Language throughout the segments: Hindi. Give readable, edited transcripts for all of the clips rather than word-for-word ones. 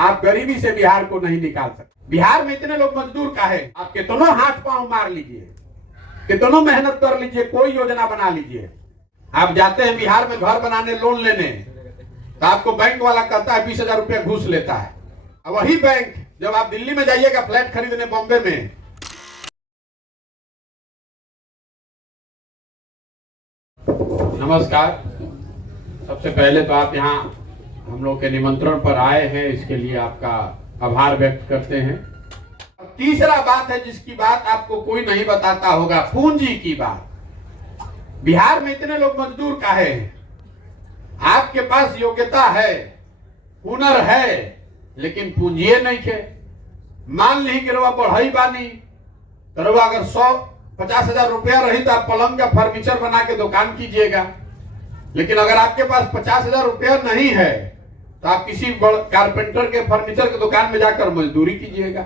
आप गरीबी से बिहार को नहीं निकाल सकते। बिहार में इतने लोग मजदूर का है, आप कितनों हाथ पांव मार लीजिए, कितनों मेहनत कर लीजिए, कोई योजना बना लीजिए। आप जाते हैं बिहार में घर बनाने लोन लेने, तो आपको बैंक वाला कहता है 20,000 रुपया घूस लेता है। अब वही बैंक जब आप दिल्ली में जाइएगा फ्लैट खरीदने बॉम्बे में, नमस्कार। सबसे पहले तो आप यहाँ हम लोग के निमंत्रण पर आए हैं, इसके लिए आपका आभार व्यक्त करते हैं। अब तीसरा बात है जिसकी बात आपको कोई नहीं बताता होगा, पूंजी की बात। बिहार में इतने लोग मजदूर का है, आपके पास योग्यता है, हुनर है, लेकिन पूंजी नहीं है। मान ली कि रवा बढ़ई बानी, तो रवा अगर 150,000 रुपया रही तो आप पलंग का फर्नीचर बना के दुकान कीजिएगा। लेकिन अगर आपके पास 50,000 रुपया नहीं है तो आप किसी कारपेंटर के फर्नीचर की दुकान में जाकर मजदूरी कीजिएगा।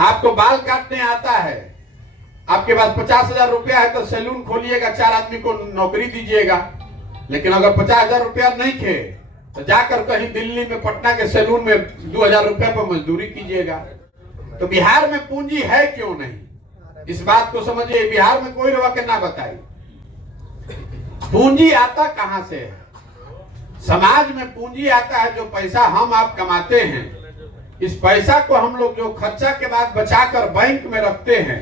आपको बाल काटने आता है, आपके पास 50,000 रुपया है तो सैलून खोलिएगा, 4 आदमी को नौकरी दीजिएगा। लेकिन अगर 50,000 रुपया नहीं थे तो जाकर कहीं दिल्ली में पटना के सैलून में 2,000 रुपया पर मजदूरी कीजिएगा। तो बिहार में पूंजी है क्यों नहीं, इस बात को समझिए। बिहार में कोई रवा के ना बताए पूंजी आता कहां से है। समाज में पूंजी आता है जो पैसा हम आप कमाते हैं, इस पैसा को हम लोग जो खर्चा के बाद बचाकर बैंक में रखते हैं,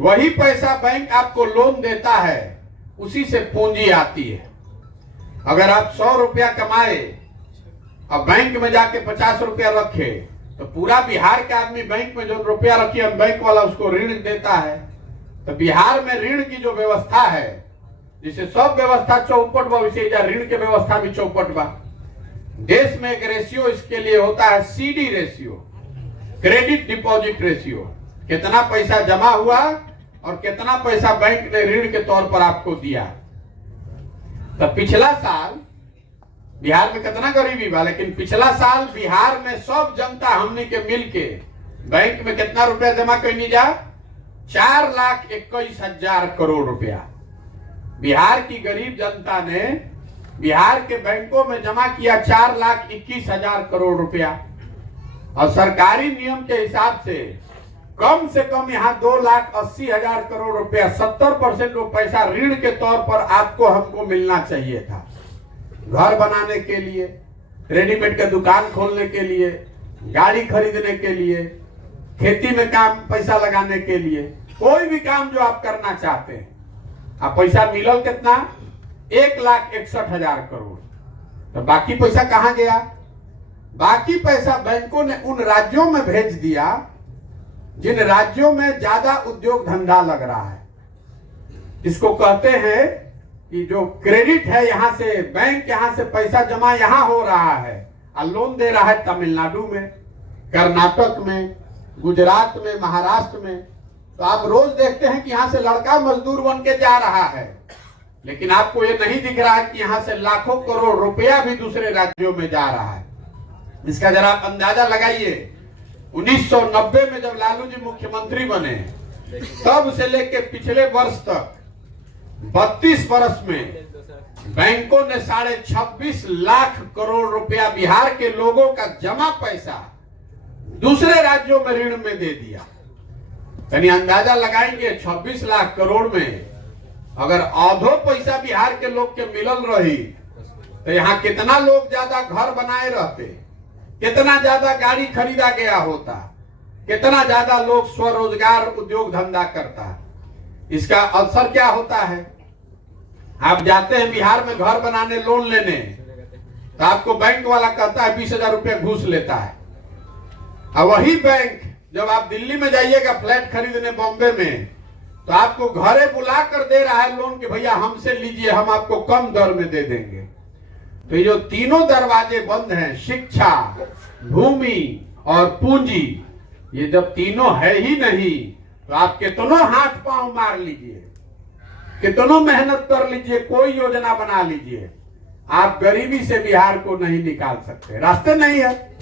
वही पैसा बैंक आपको लोन देता है, उसी से पूंजी आती है। अगर आप 100 रुपया कमाए और बैंक में जाके 50 रुपया रखे, तो पूरा बिहार के आदमी बैंक में जो रुपया रखिए बैंक वाला उसको ऋण देता है। तो बिहार में ऋण की जो व्यवस्था है, जिसे सब व्यवस्था चौपट बा, वैसे ऋण की व्यवस्था भी चौपट बा। देश में एक रेशियो इसके लिए होता है, CD ratio, credit deposit ratio. कितना पैसा जमा हुआ और कितना पैसा बैंक ने ऋण के तौर पर आपको दिया। तो पिछला साल बिहार में कितना गरीबी बा, लेकिन पिछला साल बिहार में सब जनता हमने के मिल के बैंक में कितना रुपया जमा करनी जा, 4,21,000 करोड़ रुपया बिहार की गरीब जनता ने बिहार के बैंकों में जमा किया, 4,21,000 करोड़ रुपया। और सरकारी नियम के हिसाब से कम यहाँ 2,80,000 करोड़ रुपया, 70% वो पैसा ऋण के तौर पर आपको हमको मिलना चाहिए था। घर बनाने के लिए, रेडीमेड का दुकान खोलने के लिए, गाड़ी खरीदने के लिए, खेती में काम पैसा लगाने के लिए, कोई भी काम जो आप करना चाहते हैं, आप पैसा मिलल कितना, 1,61,000 करोड़। तो बाकी पैसा कहां गया? बाकी पैसा बैंकों ने उन राज्यों में भेज दिया जिन राज्यों में ज्यादा उद्योग धंधा लग रहा है। इसको कहते हैं कि जो क्रेडिट है, यहां से बैंक, यहां से पैसा जमा यहां हो रहा है और लोन दे रहा है तमिलनाडु में, कर्नाटक में, गुजरात में, महाराष्ट्र में। तो आप रोज देखते हैं कि यहां से लड़का मजदूर बन के जा रहा है, लेकिन आपको ये नहीं दिख रहा है कि यहां से लाखों करोड़ रुपया भी दूसरे राज्यों में जा रहा है। इसका जरा आप अंदाजा लगाइए, 1990 में जब लालू जी मुख्यमंत्री बने, तब से लेके पिछले वर्ष तक 32 वर्ष में बैंकों ने 26.5 लाख करोड़ रुपया बिहार के लोगों का जमा पैसा दूसरे राज्यों में ऋण में दे दिया। यानी अंदाजा लगाएंगे 26 लाख करोड़ में अगर आधो पैसा बिहार के लोग के मिलल रही, तो यहाँ कितना लोग ज्यादा घर बनाए रहते, कितना ज्यादा गाड़ी खरीदा गया होता, कितना ज्यादा लोग स्वरोजगार उद्योग धंधा करता। इसका असर क्या होता है? आप जाते हैं बिहार में घर बनाने लोन लेने, तो आपको बैंक वाला कहता है 20,000 रुपया घूस लेता है। और वही बैंक जब आप दिल्ली में जाइएगा फ्लैट खरीदने बॉम्बे में, तो आपको घरे बुला कर दे रहा है लोन कि भैया हमसे लीजिए, हम आपको कम दर में दे देंगे। तो ये जो तीनों दरवाजे बंद हैं, शिक्षा, भूमि और पूंजी, ये जब तीनों है ही नहीं, तो आप कितनों हाथ पांव मार लीजिए, कितनों मेहनत कर लीजिए, कोई योजना बना लीजिए, आप गरीबी से बिहार को नहीं निकाल सकते। रास्ते नहीं है।